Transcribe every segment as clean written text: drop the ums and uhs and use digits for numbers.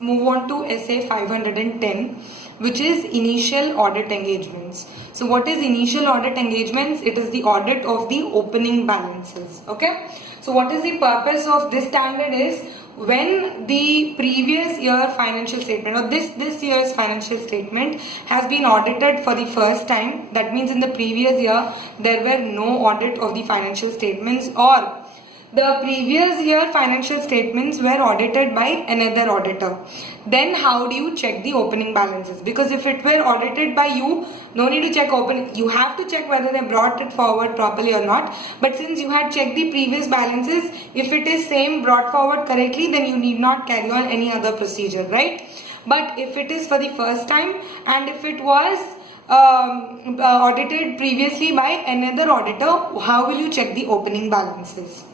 Move on to essay 510, which is initial audit engagements. So what is initial audit engagements? It is the audit of the opening balances. Okay. So what is the purpose of this standard is when the previous year financial statement or this year's financial statement has been audited for the first time. That means in the previous year there were no audit of the financial statements, or the previous year financial statements were audited by another auditor. Then how do you check the opening balances? Because if it were audited by you, no need to check open. You have to check whether they brought it forward properly or not. But since you had checked the previous balances, if it is same brought forward correctly, then you need not carry on any other procedure, right? But if it is for the first time and if it was audited previously by another auditor, how will you check the opening balances?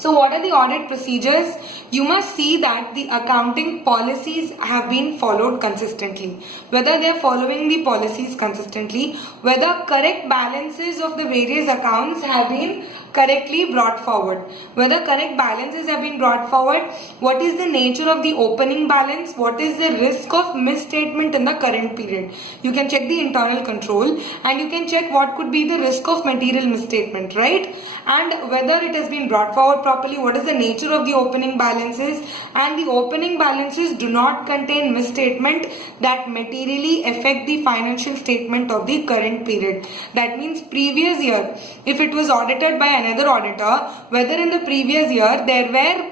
So what are the audit procedures? You must see that the accounting policies have been followed consistently. Whether they are following the policies consistently, whether correct balances of the various accounts have been correctly brought forward. Whether correct balances have been brought forward, what is the nature of the opening balance, what is the risk of misstatement in the current period. You can check the internal control and you can check what could be the risk of material misstatement, right? And whether it has been brought forward properly, what is the nature of the opening balances, and the opening balances do not contain misstatement that materially affect the financial statement of the current period. That means previous year, if it was audited by another auditor, whether in the previous year there were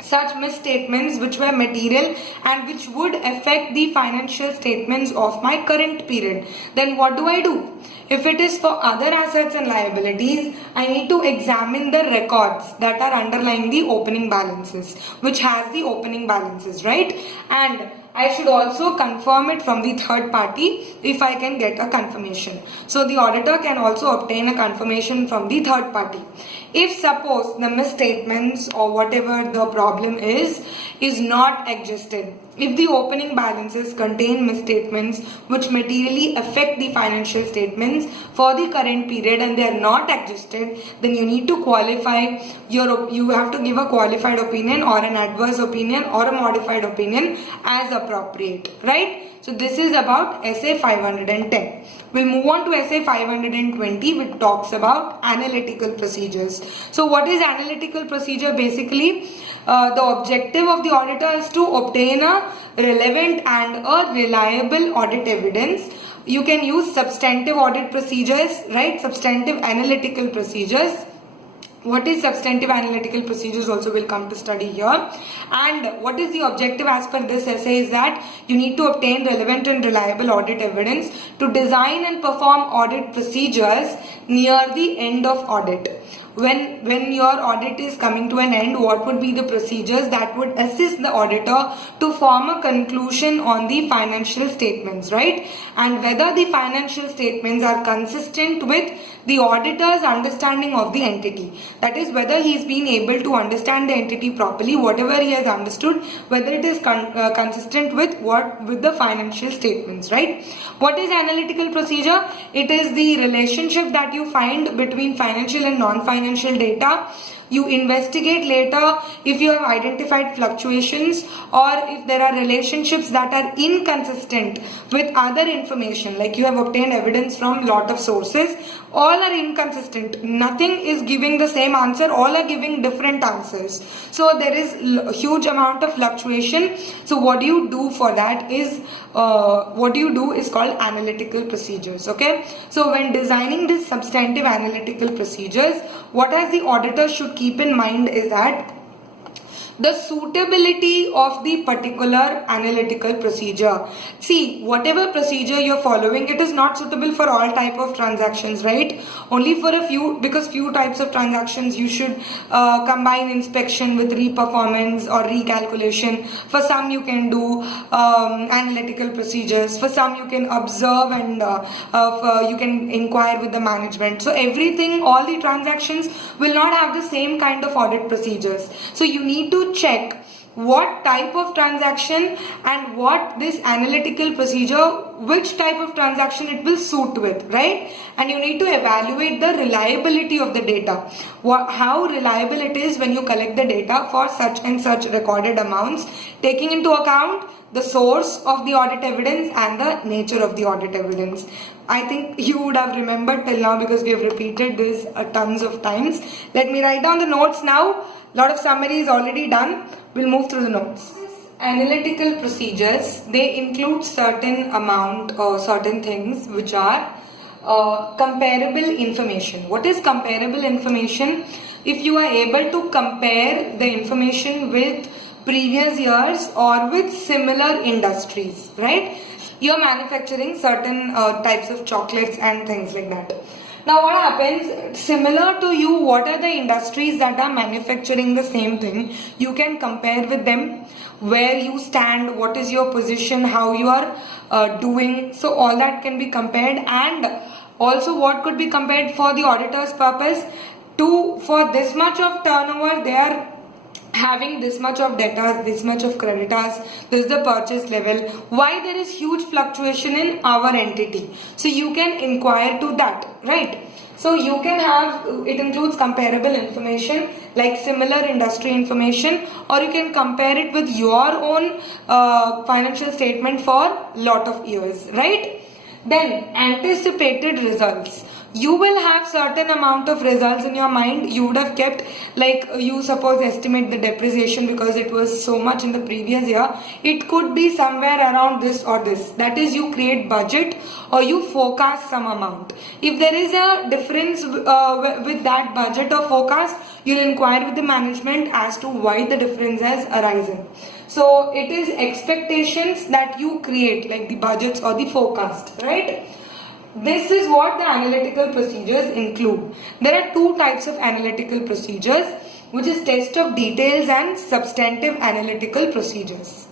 such misstatements which were material and which would affect the financial statements of my current period, then what do I do? If it is for other assets and liabilities, I need to examine the records that are underlying the opening balances, which has the opening balances, right? And I should also confirm it from the third party if I can get a confirmation. So the auditor can also obtain a confirmation from the third party. If suppose the misstatements or whatever the problem is not adjusted, if the opening balances contain misstatements which materially affect the financial statements for the current period and they are not adjusted, then you need to qualify you have to give a qualified opinion or an adverse opinion or a modified opinion as appropriate, right? So this is about essay 510. We'll move on to essay 520, which talks about analytical procedures. So what is analytical procedure? Basically, the objective of the auditor is to obtain a relevant and a reliable audit evidence. You can use substantive audit procedures, right? Substantive analytical procedures. What is substantive analytical procedures also will come to study here. And what is the objective as per this essay is that you need to obtain relevant and reliable audit evidence to design and perform audit procedures near the end of audit. When your audit is coming to an end, what would be the procedures that would assist the auditor to form a conclusion on the financial statements, right? And whether the financial statements are consistent with the auditor's understanding of the entity. That is, whether he's been able to understand the entity properly, whatever he has understood, whether it is consistent with the financial statements, right? What is analytical procedure? It is the relationship that you find between financial and non-financial data. You investigate later if you have identified fluctuations or if there are relationships that are inconsistent with other information, like you have obtained evidence from lot of sources, all are inconsistent. Nothing is giving the same answer, all are giving different answers. So there is a huge amount of fluctuation. So what do you do for that is called analytical procedures, okay? So when designing this substantive analytical procedures, what as the auditor should keep in mind is that the suitability of the particular analytical procedure. See, whatever procedure you're following, it is not suitable for all type of transactions, right? Only for a few, because few types of transactions you should combine inspection with reperformance or recalculation. For some you can do analytical procedures. For some you can observe and you can inquire with the management. So everything, all the transactions will not have the same kind of audit procedures. So you need to check what type of transaction and what this analytical procedure, which type of transaction it will suit with, right? And you need to evaluate the reliability of the data, how reliable it is when you collect the data for such and such recorded amounts, taking into account the source of the audit evidence and the nature of the audit evidence. I think you would have remembered till now because we have repeated this tons of times. Let me write down the notes now. A lot of summary is already done. We'll move through the notes. Analytical procedures, they include certain amount or certain things which are comparable information. What is comparable information? If you are able to compare the information with previous years or with similar industries, right? You are manufacturing certain types of chocolates and things like that. Now what happens, similar to you, what are the industries that are manufacturing the same thing? You can compare with them, where you stand, what is your position, how you are doing. So all that can be compared, and also what could be compared for the auditor's purpose. For this much of turnover, they are having this much of debtors, this much of creditors, this is the purchase level, why there is huge fluctuation in our entity. So you can inquire to that, right? So you can have, it includes comparable information like similar industry information, or you can compare it with your own financial statement for lot of years, right? Then anticipated results. You will have certain amount of results in your mind. You would have kept, like you suppose estimate the depreciation because it was so much in the previous year. It could be somewhere around this or this. That is, you create budget or you forecast some amount. If there is a difference with that budget or forecast, you'll inquire with the management as to why the difference has arisen. So it is expectations that you create, like the budgets or the forecast, right? This is what the analytical procedures include. There are two types of analytical procedures, which is test of details and substantive analytical procedures.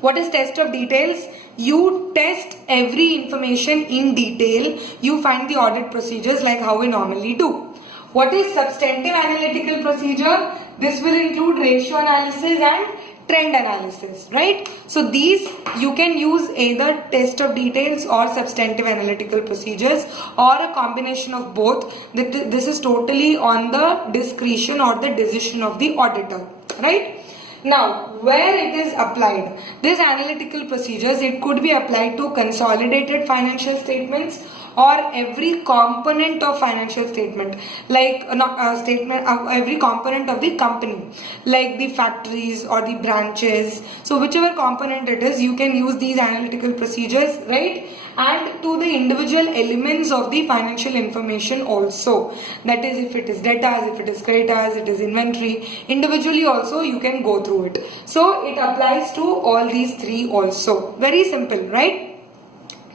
What is test of details? You test every information in detail. You find the audit procedures like how we normally do. What is substantive analytical procedure? This will include ratio analysis and trend analysis, right? So these you can use either test of details or substantive analytical procedures, or a combination of both. This is totally on the discretion or the decision of the auditor, right? Now, where it is applied, these analytical procedures, it could be applied to consolidated financial statements or every component of financial statement, like every component of the company, like the factories or the branches. So whichever component it is, you can use these analytical procedures, right? And to the individual elements of the financial information also. That is, if it is debtors, if it is creditors, it is inventory. Individually also you can go through it. So it applies to all these three also. Very simple, right?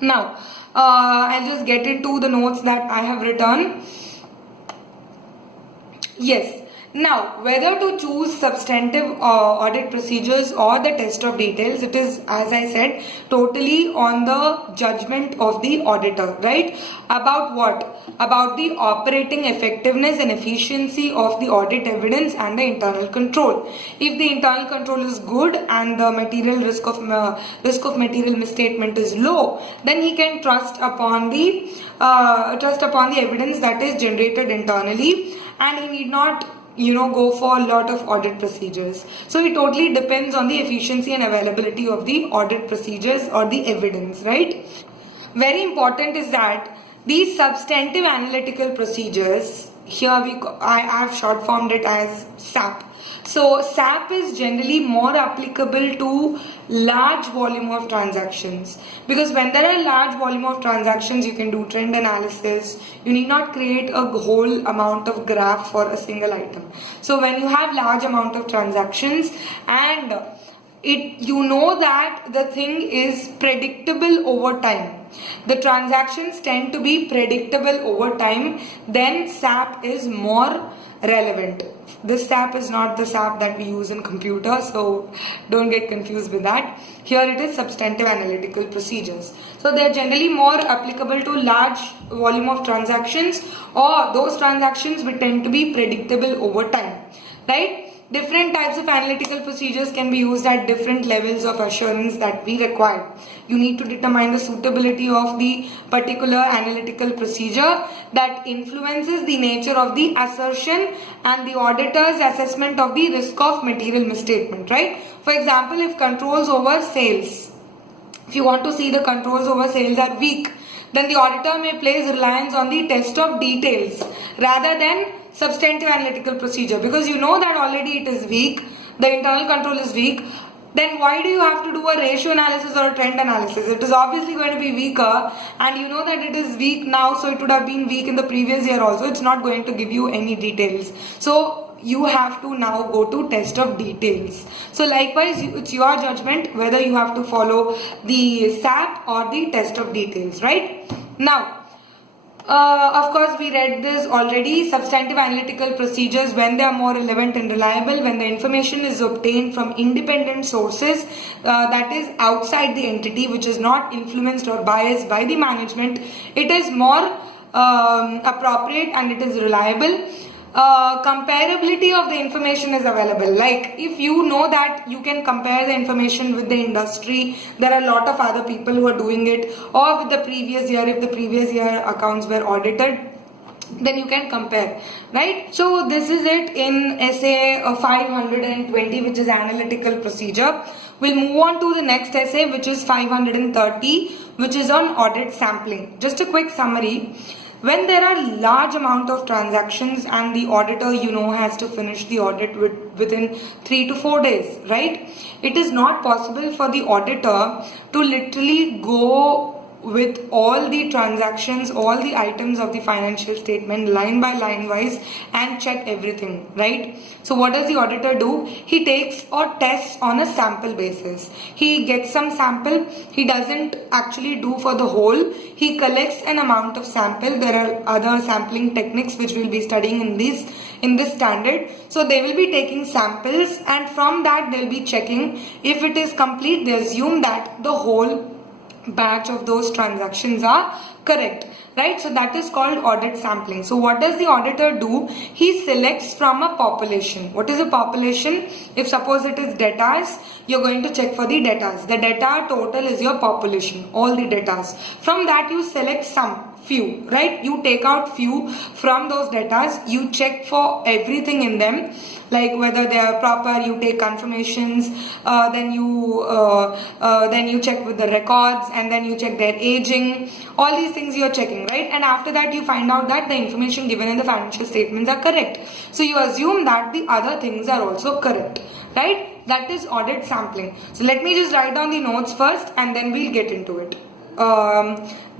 Now, I'll just get into the notes that I have written. Yes. Now, whether to choose substantive audit procedures or the test of details, it is, as I said, totally on the judgment of the auditor, right? About what? About the operating effectiveness and efficiency of the audit evidence and the internal control. If the internal control is good and the material risk of material misstatement is low, then he can trust upon the evidence that is generated internally, and he need not go for a lot of audit procedures. So it totally depends on the efficiency and availability of the audit procedures or the evidence, right? Very important is that these substantive analytical procedures, here I have short formed it as SAP. So SAP is generally more applicable to large volume of transactions, because when there are large volume of transactions, you can do trend analysis. You need not create a whole amount of graph for a single item. So when you have large amount of transactions and that the thing is predictable over time, the transactions tend to be predictable over time, then SAP is more relevant. This SAP is not the SAP that we use in computer, so don't get confused with that. Here it is substantive analytical procedures. So they are generally more applicable to large volume of transactions, or those transactions will tend to be predictable over time, right? different types of analytical procedures can be used at different levels of assurance that we require. You need to determine the suitability of the particular analytical procedure that influences the nature of the assertion and the auditor's assessment of the risk of material misstatement, right? For example, if controls over sales, if you want to see the controls over sales are weak, then the auditor may place reliance on the test of details rather than substantive analytical procedure, because you know that already it is weak, the internal control is weak. Then why do you have to do a ratio analysis or a trend analysis? It is obviously going to be weaker, and you know that it is weak now, so it would have been weak in the previous year also. It's not going to give you any details. So you have to now go to test of details. So likewise, it's your judgment whether you have to follow the SAP or the test of details, right? Now, of course, we read this already. Substantive analytical procedures, when they are more relevant and reliable, when the information is obtained from independent sources, that is outside the entity, which is not influenced or biased by the management, it is more appropriate and it is reliable. Comparability of the information is available. Like if you know that you can compare the information with the industry, there are a lot of other people who are doing it, or with the previous year, if the previous year accounts were audited, then you can compare, right? So this is it in essay 520, which is analytical procedure. We'll move on to the next essay, which is 530, which is on audit sampling. Just a quick summary. When there are large amount of transactions and the auditor, has to finish the audit within 3 to 4 days, right? It is not possible for the auditor to literally go with all the transactions, all the items of the financial statement line by line wise and check everything, right? So what does the auditor do? He takes or tests on a sample basis. He gets some sample. He doesn't actually do for the whole. He collects an amount of sample. There are other sampling techniques which we'll be studying in this standard. So they will be taking samples, and from that they'll be checking. If it is complete, they assume that the whole batch of those transactions are correct, right? So that is called audit sampling. So what does the auditor do? He selects from a population. What is a population? If suppose it is debtors, you're going to check for the debtors. The debtor total is your population, all the debtors. From that you select few, right? You take out few from those debtors, you check for everything in them, like whether they are proper, you take confirmations, then you check with the records, and then you check their aging. All these things you are checking, right? And after that you find out that the information given in the financial statements are correct. So you assume that the other things are also correct, right? That is audit sampling. So let me just write down the notes first and then we'll get into it.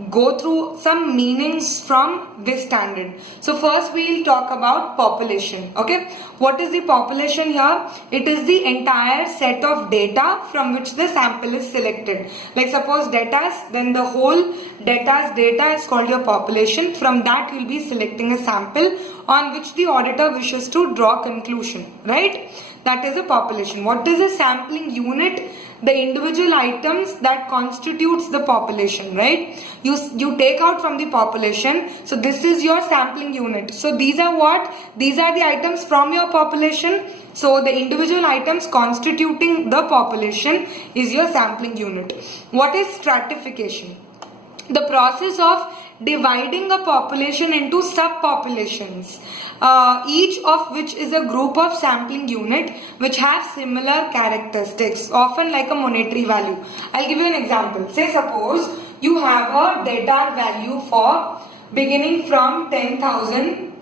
Go through some meanings from this standard. So first we'll talk about population. Okay, what is the population here? It is the entire set of data from which the sample is selected. Like suppose debtors, then the whole debtors data is called your population. From that you'll be selecting a sample on which the auditor wishes to draw conclusion, right? That is a population. What is a sampling unit? The individual items that constitutes the population, right? You take out from the population. So this is your sampling unit. So these are what? These are the items from your population. So the individual items constituting the population is your sampling unit. What is stratification? The process of dividing a population into subpopulations, each of which is a group of sampling unit which have similar characteristics, often like a monetary value. I'll give you an example. Say suppose you have a debtor value for beginning from 10,000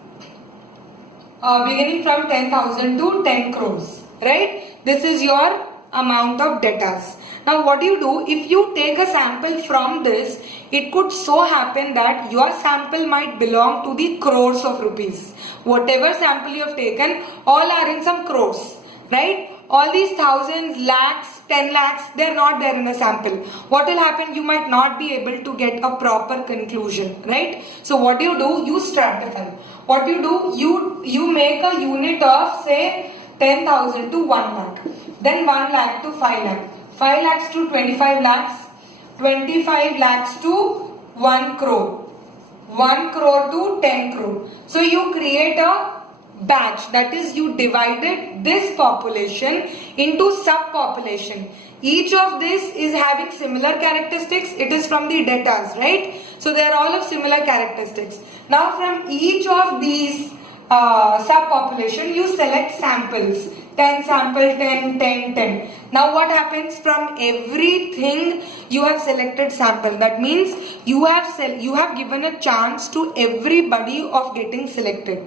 to 10 crores, right? This is your amount of debtors. Now what do you do? If you take a sample from this, it could so happen that your sample might belong to the crores of rupees. Whatever sample you have taken, all are in some crores, right? All these thousands, lakhs, 10 lakhs, they are not there in the sample. What will happen? You might not be able to get a proper conclusion, right? So what do? You stratify. What do? You make a unit of say 10,000 to 1 lakh. Then 1 lakh to 5 lakh. 5 lakhs to 25 lakhs. 25 lakhs to 1 crore. 1 crore to 10 crore. So you create a batch. That is, you divided this population into subpopulation. Each of this is having similar characteristics. It is from the datas, right? So they are all of similar characteristics. Now from each of these subpopulation, you select samples. 10 sample, 10, 10, 10. Now what happens? From everything you have selected sample. That means you have given a chance to everybody of getting selected.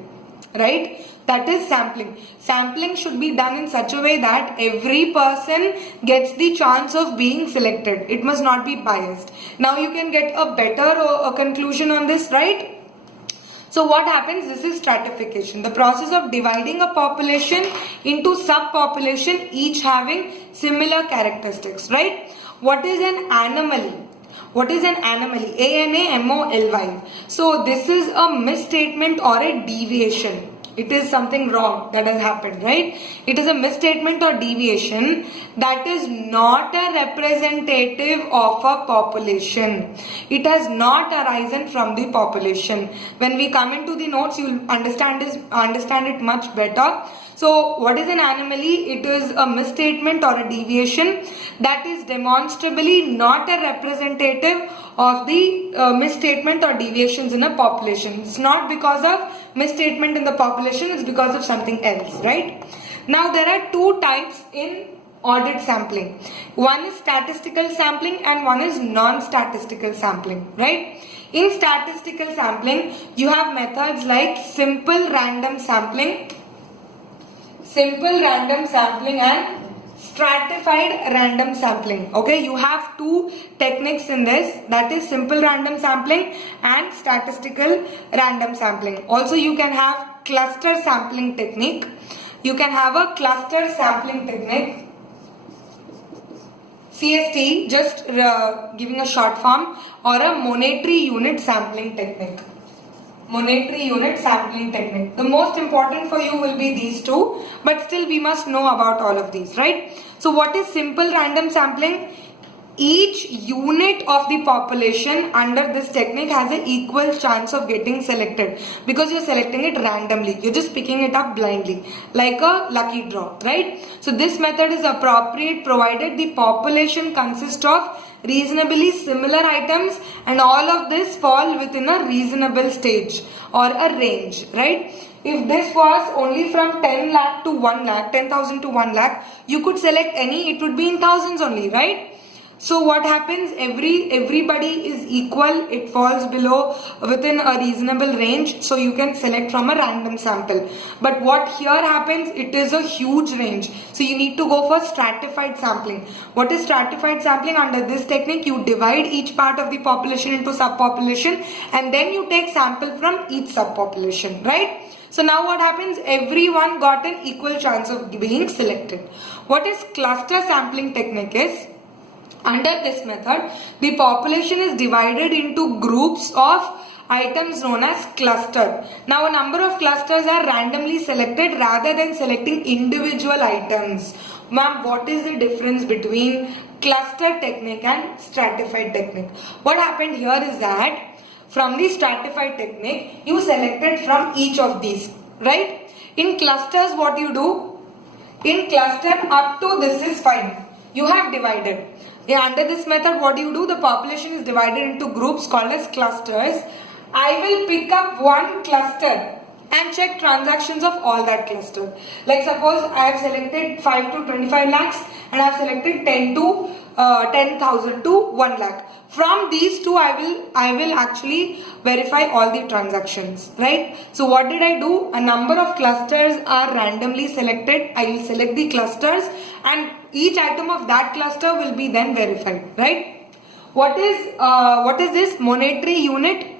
Right? That is sampling. Sampling should be done in such a way that every person gets the chance of being selected. It must not be biased. Now you can get a better conclusion on this, right? So what happens? This is stratification. The process of dividing a population into subpopulation, each having similar characteristics, right? What is an anomaly? What is an anomaly? ANAMOLY. So this is a misstatement or a deviation. It is something wrong that has happened, right? It is a misstatement or deviation that is not a representative of a population. It has not arisen from the population. When we come into the notes, you will understand it much better. So what is an anomaly? It is a misstatement or a deviation that is demonstrably not a representative of the misstatement or deviations in a population. It's not because of misstatement in the population, it's because of something else, right? Now there are two types in audit sampling. One is statistical sampling and one is non-statistical sampling, right? In statistical sampling, you have methods like simple random sampling and stratified random sampling. Okay, you have two techniques in this, that is simple random sampling and statistical random sampling. Also you can have cluster sampling technique. You can have a cluster sampling technique, CST, just giving a short form, or a monetary unit sampling technique. Monetary unit sampling technique. The most important for you will be these two, but still we must know about all of these, right? So what is simple random sampling? Each unit of the population under this technique has an equal chance of getting selected because you're selecting it randomly. You're just picking it up blindly like a lucky draw, right? So this method is appropriate provided the population consists of reasonably similar items and all of this fall within a reasonable stage or a range, right? If this was only from 10 lakh to 1 lakh, 10,000 to 1 lakh, you could select any, it would be in thousands only, right? So what happens? Everybody is equal. It falls below within a reasonable range. So you can select from a random sample. But what here happens? It is a huge range. So you need to go for stratified sampling. What is stratified sampling? Under this technique, you divide each part of the population into subpopulation and then you take sample from each subpopulation, right? So now what happens? Everyone got an equal chance of being selected. What is cluster sampling technique is? Under this method, the population is divided into groups of items known as cluster. Now a number of clusters are randomly selected rather than selecting individual items. Ma'am, what is the difference between cluster technique and stratified technique? What happened here is that from the stratified technique, you selected from each of these, right? In clusters, what you do? In cluster, up to this is fine. You have divided. Under this method, what do you do? The population is divided into groups called as clusters. I will pick up one cluster and check transactions of all that cluster. Like suppose I have selected 5 to 25 lakhs and I have selected 10,000 to 1 lakh. From these two, I will actually verify all the transactions, right? So what did I do? A number of clusters are randomly selected. I will select the clusters and each item of that cluster will be then verified, right? What is this monetary unit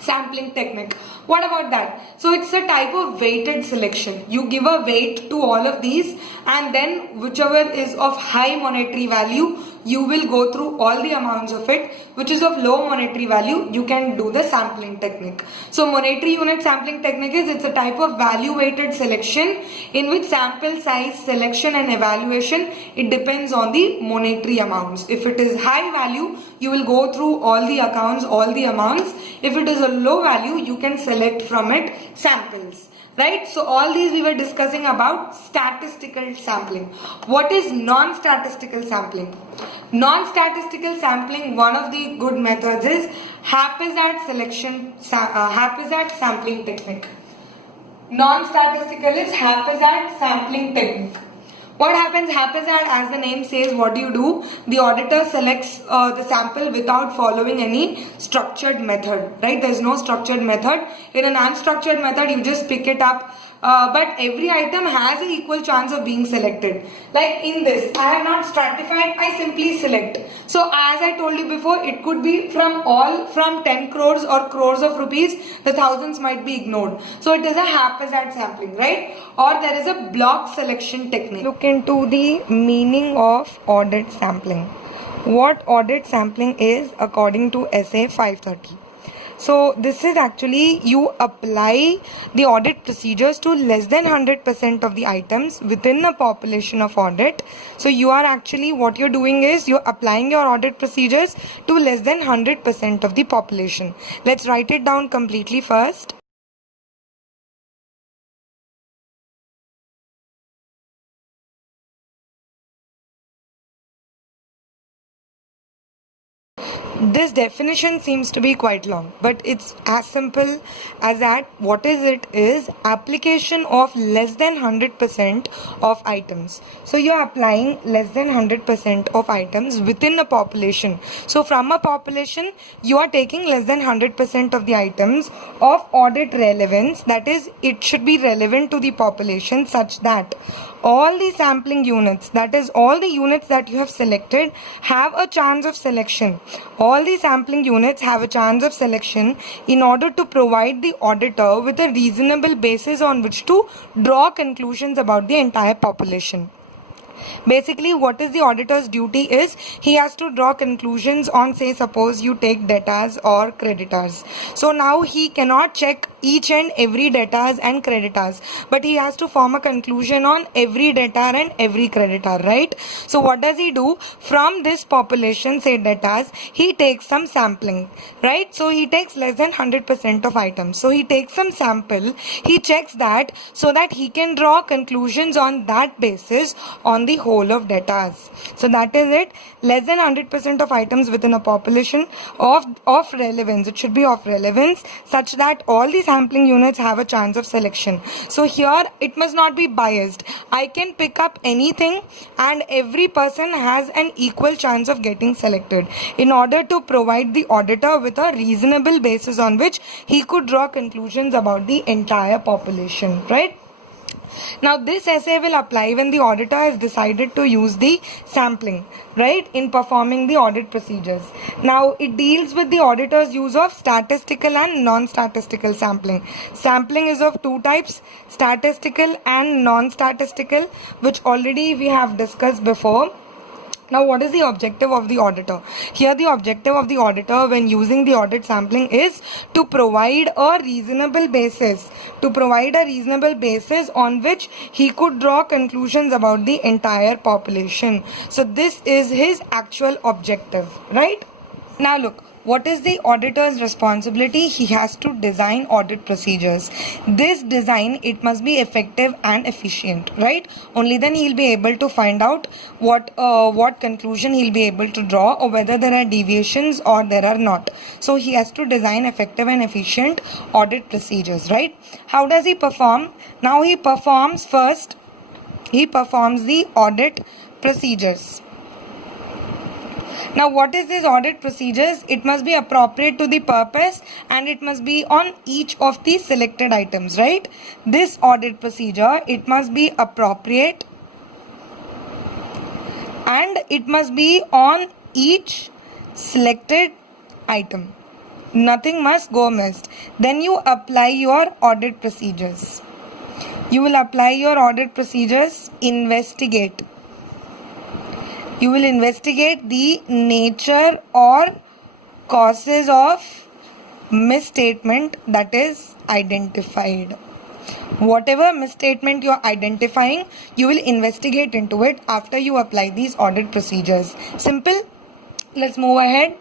sampling technique? What about that? So it's a type of weighted selection. You give a weight to all of these and then whichever is of high monetary value, you will go through all the amounts of it. Which is of low monetary value, you can do the sampling technique. So monetary unit sampling technique is, it's a type of value weighted selection in which sample size selection and evaluation, it depends on the monetary amounts. If it is high value, you will go through all the accounts, all the amounts. If it is a low value, you can select select from it samples. Right? So all these we were discussing about statistical sampling. What is non-statistical sampling? Non-statistical sampling, one of the good methods is haphazard sampling technique. Non-statistical is haphazard sampling technique. What happens haphazard, as the name says, what do you do? The auditor selects the sample without following any structured method, right? There's no structured method. In an unstructured method, you just pick it up, but every item has an equal chance of being selected. Like in this, I have not stratified, I simply select. So as I told you before, it could be from 10 crores or crores of rupees, the thousands might be ignored. So it is a haphazard sampling, right? Or there is a block selection technique. Look into the meaning of audit sampling. What audit sampling is according to SA 530. So this is actually you apply the audit procedures to less than 100% of the items within a population of audit. So you are actually, what you're doing is you're applying your audit procedures to less than 100% of the population. Let's write it down completely first. This definition seems to be quite long, but it's as simple as that. What is it is application of less than 100% of items. So you're applying less than 100% of items within a population. So from a population, you are taking less than 100% of the items of audit relevance. That is, it should be relevant to the population such that all the sampling units, that is all the units that you have selected, have a chance of selection. All the sampling units have a chance of selection in order to provide the auditor with a reasonable basis on which to draw conclusions about the entire population. Basically, what is the auditor's duty is he has to draw conclusions on, say, suppose you take debtors or creditors. So now he cannot check each and every debtors and creditors, but he has to form a conclusion on every debtor and every creditor, right? So what does he do? From this population, say debtors, he takes some sampling, right? So he takes less than 100% of items. So he takes some sample, he checks that so that he can draw conclusions on that basis on the whole of debtors. So that is it. Less than 100% of items within a population of relevance. It should be of relevance such that all the sampling units have a chance of selection. So here it must not be biased. I can pick up anything and every person has an equal chance of getting selected in order to provide the auditor with a reasonable basis on which he could draw conclusions about the entire population, right? Now this essay will apply when the auditor has decided to use the sampling, right, in performing the audit procedures. Now it deals with the auditor's use of statistical and non-statistical sampling. Sampling is of two types, statistical and non-statistical, which already we have discussed before. Now, what is the objective of the auditor? Here, the objective of the auditor when using the audit sampling is to provide a reasonable basis, on which he could draw conclusions about the entire population. So, this is his actual objective, right? Now, look. What is the auditor's responsibility? He has to design audit procedures. This design, it must be effective and efficient, right? Only then he'll be able to find out what conclusion he'll be able to draw, or whether there are deviations or there are not. So he has to design effective and efficient audit procedures, right? How does he perform? Now he performs the audit procedures. Now, what is this audit procedures? It must be appropriate to the purpose and it must be on each of the selected items, right? This audit procedure, it must be appropriate and it must be on each selected item. Nothing must go missed. Then you apply your audit procedures. You will apply your audit procedures, investigate. You will investigate the nature or causes of misstatement that is identified. Whatever misstatement you are identifying, you will investigate into it after you apply these audit procedures. Simple. Let's move ahead.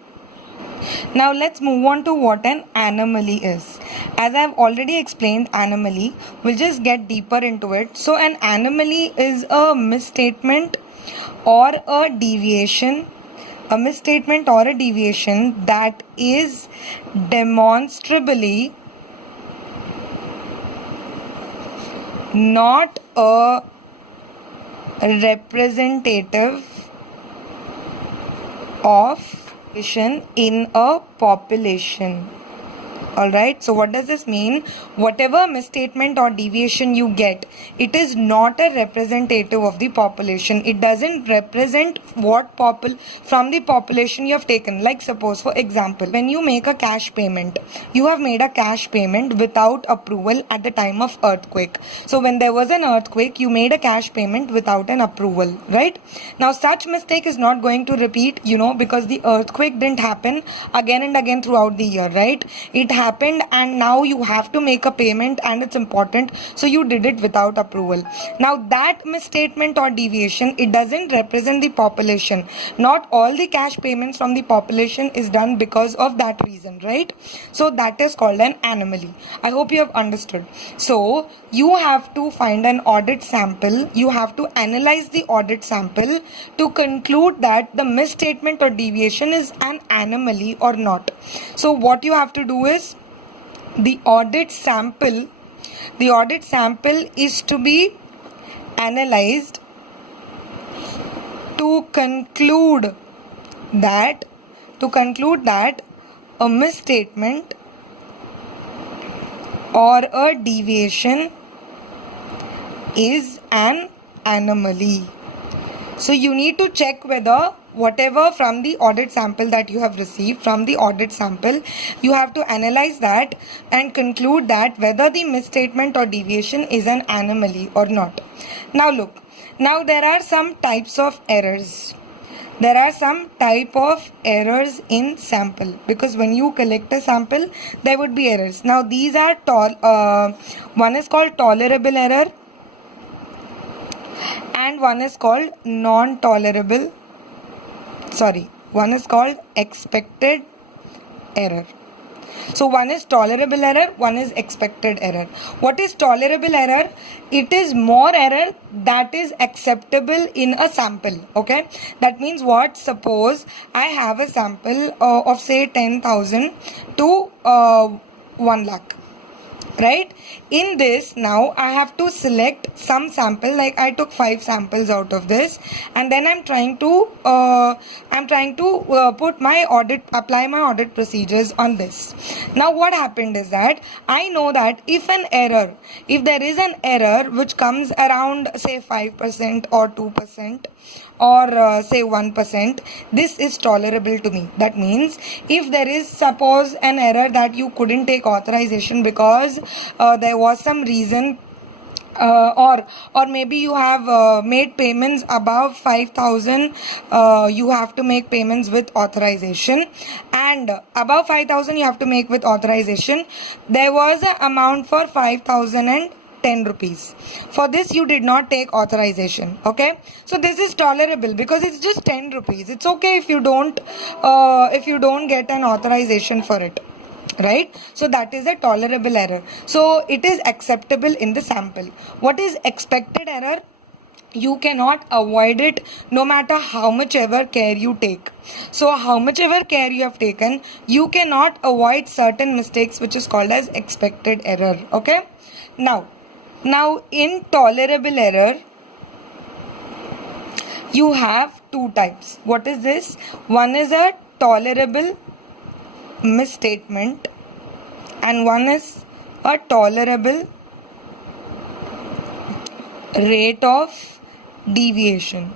Now let's move on to what an anomaly is. As I've already explained anomaly, we'll just get deeper into it. So an anomaly is a misstatement or a deviation, that is demonstrably not a representative of in a population. Alright, so what does this mean? Whatever misstatement or deviation you get, it is not a representative of the population. It doesn't represent what from the population you have taken. Like suppose, for example, when you make a cash payment, you have made a cash payment without approval at the time of earthquake. So when there was an earthquake, you made a cash payment without an approval, right? Now such mistake is not going to repeat, because the earthquake didn't happen again and again throughout the year, right? It happened and now you have to make a payment and it's important, so you did it without approval. Now that misstatement or deviation, it doesn't represent the population. Not all the cash payments from the population is done because of that reason, right? So that is called an anomaly. I hope you have understood. So you have to find an audit sample, you have to analyze the audit sample to conclude that the misstatement or deviation is an anomaly or not. So what you have to do is, the audit sample is to be analyzed to conclude that a misstatement or a deviation is an anomaly. So you need to check whether whatever from the audit sample that you have received, from the audit sample, you have to analyze that and conclude that whether the misstatement or deviation is an anomaly or not. Now look, now there are some types of errors. There are some type of errors in sample, because when you collect a sample, there would be errors. Now these are one is called tolerable error and one is called one is called expected error. So one is tolerable error, one is expected error. What is tolerable error? It is more error that is acceptable in a sample. Okay, that means what? Suppose I have a sample of say 10,000 to 1 lakh. Right? In this, now I have to select some sample, like I took 5 samples out of this, and then I'm trying to apply my audit procedures on this. Now what happened is that I know that if there is an error which comes around say 5% or 2% or say 1%, this is tolerable to me. That means if there is suppose an error that you couldn't take authorization because there was some reason, or maybe you have made payments above 5,000, you have to make payments with authorization, and above 5,000 you have to make with authorization. There was an amount for 5,010 rupees. For this you did not take authorization. Okay, so this is tolerable because it's just 10 rupees. It's okay if you don't get an authorization for it. Right? So that is a tolerable error. So it is acceptable in the sample. What is expected error? You cannot avoid it no matter how much ever care you take. So how much ever care you have taken, you cannot avoid certain mistakes, which is called as expected error. Okay. Now in tolerable error, you have two types. What is this? One is a tolerable misstatement and one is a tolerable rate of deviation.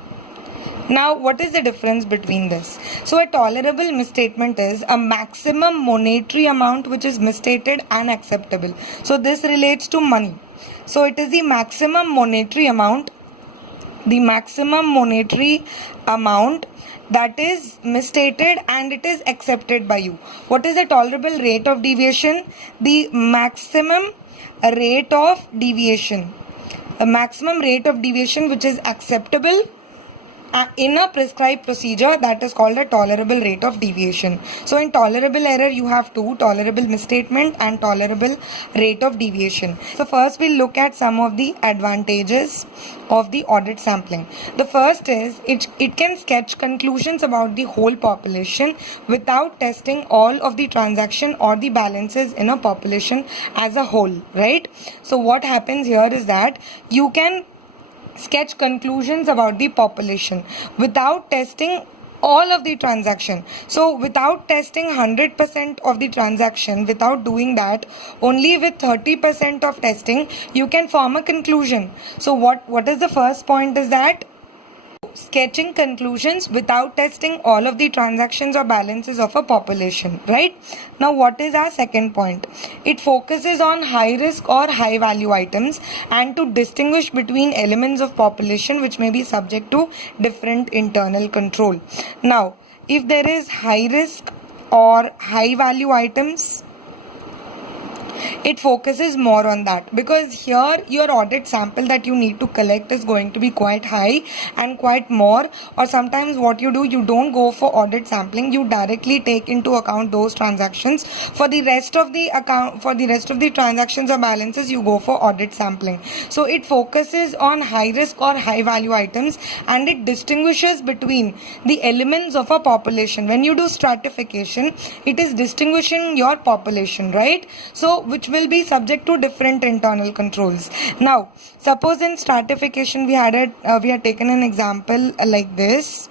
Now what is the difference between this? So a tolerable misstatement is a maximum monetary amount which is misstated and acceptable. So this relates to money. So it is the maximum monetary amount that is misstated and it is accepted by you. What is the tolerable rate of deviation? The maximum rate of deviation. A maximum rate of deviation which is acceptable in a prescribed procedure that is called a tolerable rate of deviation. So in tolerable error you have two: tolerable misstatement and tolerable rate of deviation. So first we'll look at some of the advantages of the audit sampling. The first is it can sketch conclusions about the whole population without testing all of the transaction or the balances in a population as a whole, right? So what happens here is that you can sketch conclusions about the population without testing all of the transaction. So without testing 100% of the transaction, without doing that, only with 30% of testing you can form a conclusion. So what is the first point is that sketching conclusions without testing all of the transactions or balances of a population, right? Now what is our second point? It focuses on high risk or high value items and to distinguish between elements of population which may be subject to different internal control. Now if there is high risk or high value items, it focuses more on that, because here your audit sample that you need to collect is going to be quite high and quite more. Or sometimes what you do, you don't go for audit sampling, you directly take into account those transactions. For the rest of the transactions or balances, you go for audit sampling. So it focuses on high risk or high value items and it distinguishes between the elements of a population. When you do stratification, it is distinguishing your population, right? So which will be subject to different internal controls. Now suppose in stratification we had taken an example like this,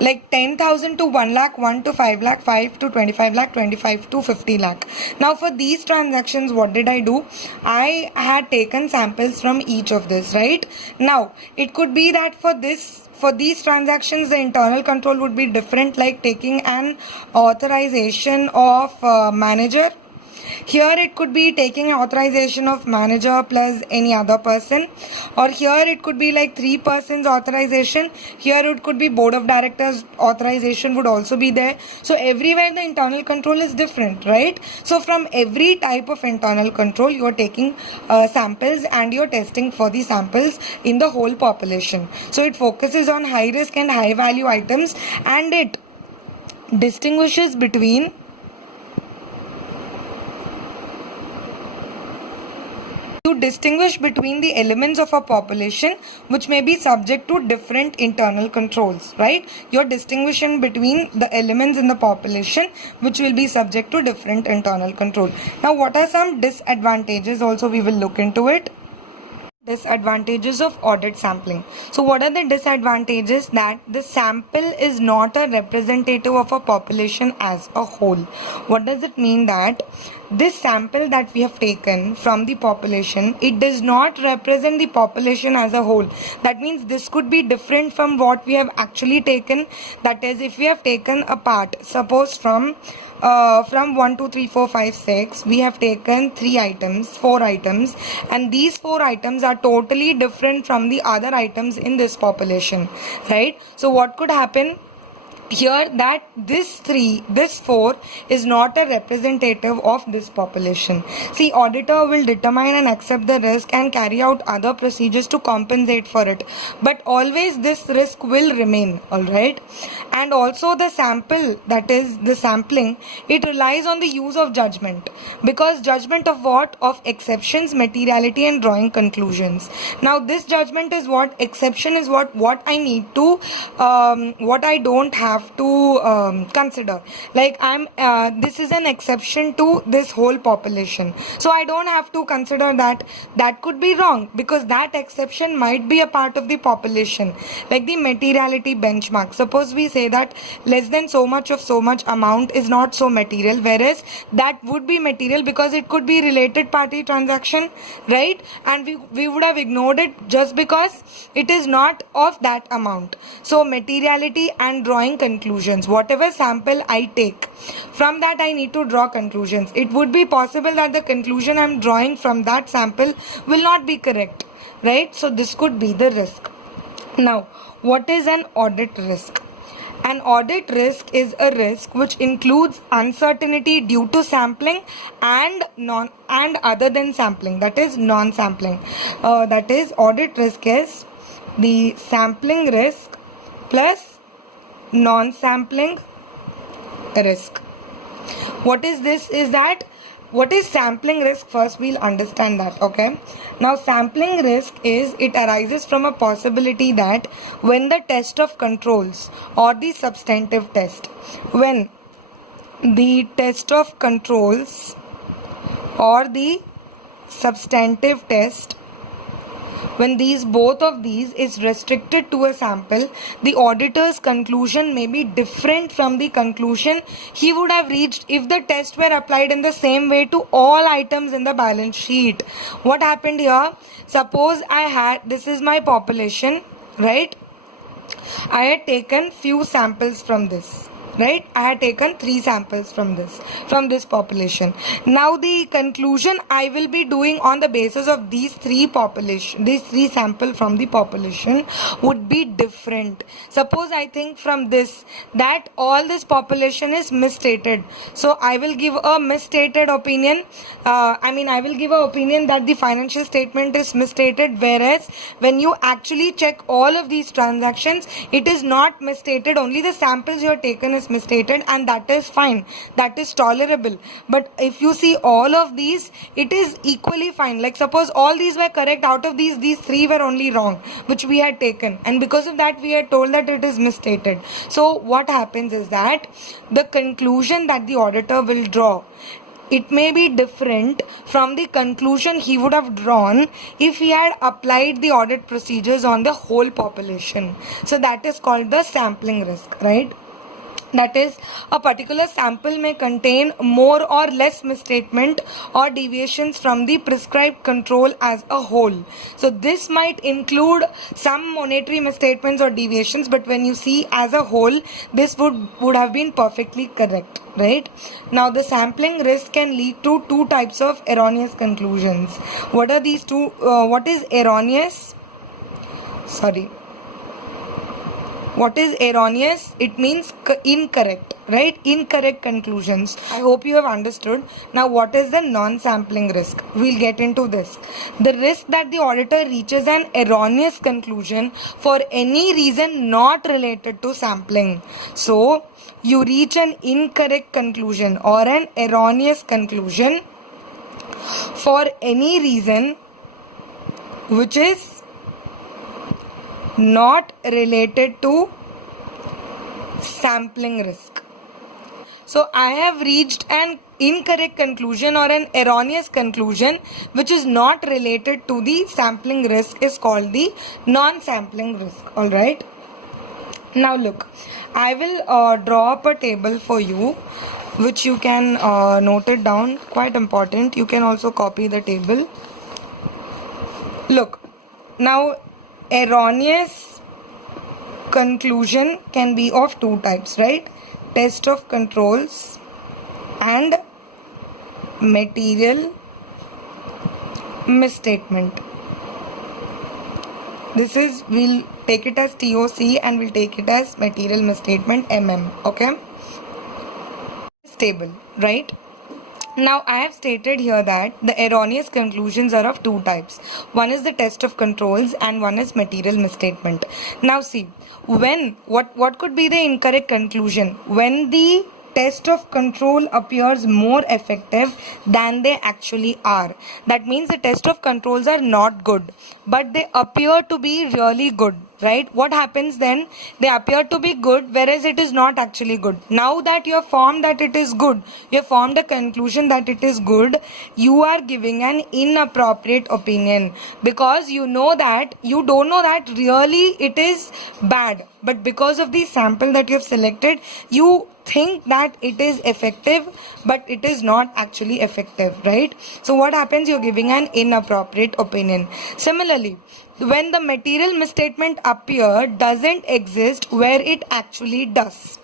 like 10,000 to 1 lakh, 1 to 5 lakh, 5 to 25 lakh, 25 to 50 lakh. Now for these transactions, what did I do? I had taken samples from each of this, right? Now it could be that for these transactions the internal control would be different, like taking an authorization of manager. Here it could be taking an authorization of manager plus any other person, or here it could be like 3 persons authorization. Here it could be board of directors authorization would also be there. So everywhere the internal control is different, right? So from every type of internal control you are taking samples and you are testing for the samples in the whole population. So it focuses on high risk and high value items and it distinguishes between the elements of a population which may be subject to different internal controls, right? You're distinguishing between the elements in the population which will be subject to different internal control. Now what are some disadvantages? Also we will look into it. Disadvantages of audit sampling. So what are the disadvantages? That the sample is not a representative of a population as a whole. What does it mean? That this sample that we have taken from the population, it does not represent the population as a whole. That means this could be different from what we have actually taken. That is, if we have taken a part, suppose from 1, 2, 3, 4, 5, 6, we have taken 4 items, and these 4 items are totally different from the other items in this population, right? So what could happen here? That this 4 is not a representative of this population. See, auditor will determine and accept the risk and carry out other procedures to compensate for it, but always this risk will remain, alright? And also the sample, that is the sampling, it relies on the use of judgment, because judgment of what? Of exceptions, materiality and drawing conclusions. Now this judgment is what? Exception is what I need to what I don't have to consider. Like this is an exception to this whole population, so I don't have to consider that. That could be wrong, because that exception might be a part of the population. Like the materiality benchmark, suppose we say that less than so much of so much amount is not so material, whereas that would be material because it could be related party transaction, right? And we would have ignored it just because it is not of that amount. So materiality and drawing conclusions, whatever sample I take, from that I need to draw conclusions. It would be possible that the conclusion I'm drawing from that sample will not be correct, right? So this could be the risk. Now what is an audit risk? An audit risk is a risk which includes uncertainty due to sampling and other than sampling, that is non-sampling. That is, audit risk is the sampling risk plus non-sampling risk. What is this? Is that what is sampling risk? First we'll understand that. Okay, now sampling risk is, it arises from a possibility that when the test of controls or the substantive test, when the test of controls or the substantive test, when both of these is restricted to a sample, the auditor's conclusion may be different from the conclusion he would have reached if the test were applied in the same way to all items in the balance sheet. What happened here? Suppose this is my population, right? I had taken few samples from this. Right, I had taken 3 samples from this population. Now the conclusion I will be doing on the basis of these 3 sample from the population would be different. Suppose I think from this that all this population is misstated, so I will give a misstated opinion. I will give an opinion that the financial statement is misstated, whereas when you actually check all of these transactions, it is not misstated, only the samples you have taken is misstated, and that is fine, that is tolerable. But if you see all of these, it is equally fine. Like suppose all these were correct, out of these 3 were only wrong, which we had taken, and because of that we are told that it is misstated. So what happens is that the conclusion that the auditor will draw, it may be different from the conclusion he would have drawn if he had applied the audit procedures on the whole population. So that is called the sampling risk, right? That is, a particular sample may contain more or less misstatement or deviations from the prescribed control as a whole. So this might include some monetary misstatements or deviations, but when you see as a whole, this would have been perfectly correct, right? Now the sampling risk can lead to 2 types of erroneous conclusions. What are these 2? What is erroneous? What is erroneous? It means incorrect, right? Incorrect conclusions. I hope you have understood. Now, what is the non-sampling risk? We'll get into this. The risk that the auditor reaches an erroneous conclusion for any reason not related to sampling. So, you reach an incorrect conclusion or an erroneous conclusion for any reason which is not related to sampling risk. So I have reached an incorrect conclusion or an erroneous conclusion which is not related to the sampling risk is called the non-sampling risk. Alright. Now look, I will draw up a table for you which you can note it down. Quite important. You can also copy the table. Look, now erroneous conclusion can be of 2 types, right? Test of controls and material misstatement. This is, we'll take it as TOC and we'll take it as material misstatement MM. Okay, this table, right? Now I have stated here that the erroneous conclusions are of 2 types. One is the test of controls and one is material misstatement. Now see, when what could be the incorrect conclusion? When the test of control appears more effective than they actually are. That means the test of controls are not good, but they appear to be really good, right? What happens then? They appear to be good, whereas it is not actually good. Now that you have formed that it is good, you have formed a conclusion that it is good, you are giving an inappropriate opinion because you know that, you don't know that really it is bad, but because of the sample that you have selected, you think that it is effective, but it is not actually effective, right? So what happens? You're giving an inappropriate opinion. Similarly, when the material misstatement appear doesn't exist where it actually does.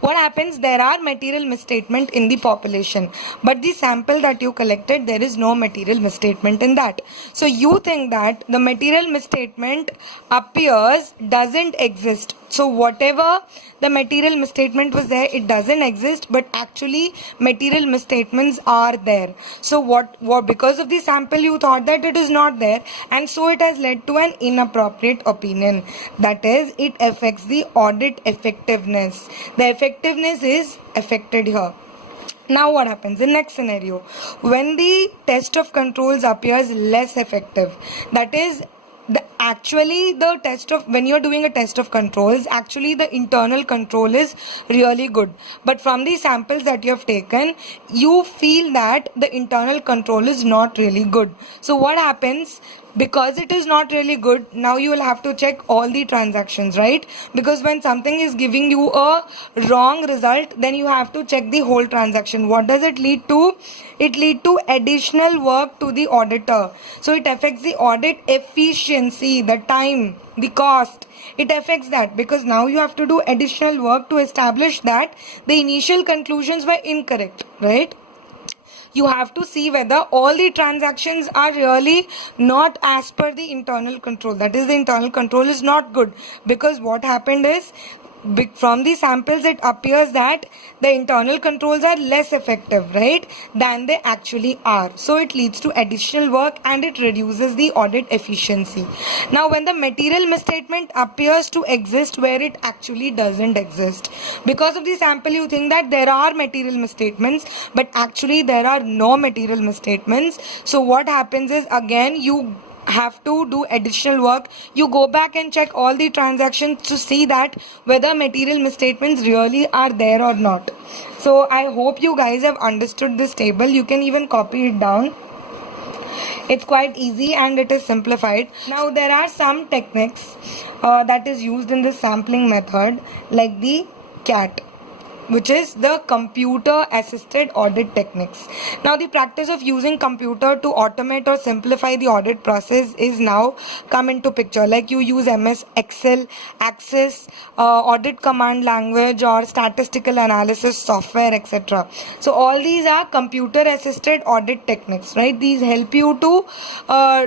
What happens? There are material misstatement in the population, but the sample that you collected, there is no material misstatement in that. So you think that the material misstatement appears doesn't exist. So whatever the material misstatement was there, it doesn't exist, but actually material misstatements are there. So what because of the sample you thought that it is not there, and so it has led to an inappropriate opinion. That is, it affects the audit effectiveness. The effectiveness is affected here. Now what happens in next scenario? When the test of controls appears less effective, that is, the test of, when you're doing a test of controls, actually the internal control is really good, but from the samples that you have taken, you feel that the internal control is not really good. So what happens? Because it is not really good, now you will have to check all the transactions, right? Because when something is giving you a wrong result, then you have to check the whole transaction. What does it lead to? It lead to additional work to the auditor. So it affects the audit efficiency, the time, the cost. It affects that, because now you have to do additional work to establish that the initial conclusions were incorrect, right? You have to see whether all the transactions are really not as per the internal control. That is, the internal control is not good, because what happened is, from the samples it appears that the internal controls are less effective, right, than they actually are. So it leads to additional work and it reduces the audit efficiency. Now when the material misstatement appears to exist where it actually doesn't exist, because of the sample you think that there are material misstatements, but actually there are no material misstatements. So what happens is, again you have to do additional work. You go back and check all the transactions to see that whether material misstatements really are there or not. So I hope you guys have understood this table. You can even copy it down. It's quite easy and it is simplified. Now there are some techniques that is used in this sampling method, like the CAT, which is the computer assisted audit techniques. Now the practice of using computer to automate or simplify the audit process is now come into picture, like you use MS Excel, Access, audit command language, or statistical analysis software, etc. So all these are computer assisted audit techniques, right? These help you to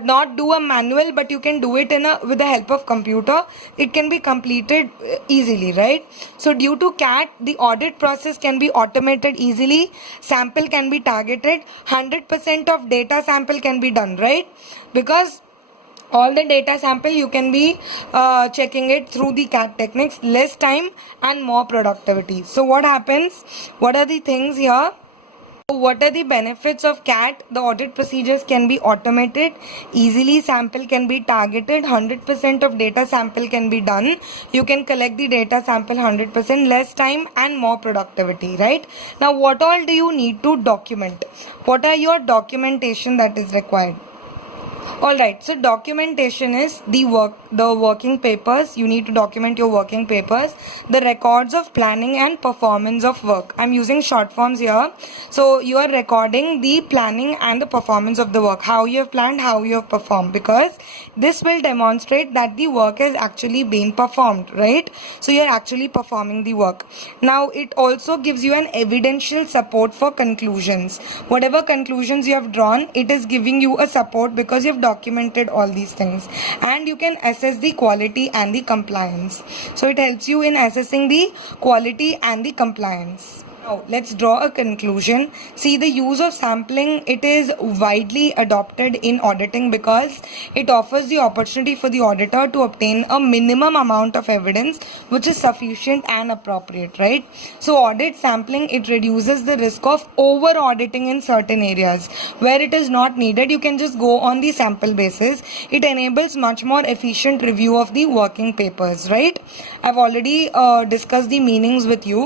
not do a manual, but you can do it with the help of computer. It can be completed easily, right? So due to CAT, the audit process can be automated easily, sample can be targeted, 100% of data sample can be done, right? Because all the data sample you can be checking it through the CAT techniques, less time and more productivity. So what happens? What are the things here? What are the benefits of CAT? The audit procedures can be automated easily, sample can be targeted, 100% of data sample can be done, you can collect the data sample 100%, less time and more productivity, right? Now what all do you need to document? What are your documentation that is required? Alright, so documentation is the working papers. You need to document your working papers, the records of planning and performance of work. I'm using short forms here. So you are recording the planning and the performance of the work, how you have planned, how you have performed, because this will demonstrate that the work is actually being performed, right? So you are actually performing the work. Now it also gives you an evidential support for conclusions. Whatever conclusions you have drawn, it is giving you a support because you have documented all these things, and you can assess the quality and the compliance. So it helps you in assessing the quality and the compliance. Now let's draw a conclusion. See, the use of sampling, it is widely adopted in auditing because it offers the opportunity for the auditor to obtain a minimum amount of evidence which is sufficient and appropriate, right? So audit sampling, it reduces the risk of over auditing in certain areas where it is not needed. You can just go on the sample basis. It enables much more efficient review of the working papers, right? I've already discussed the meanings with you.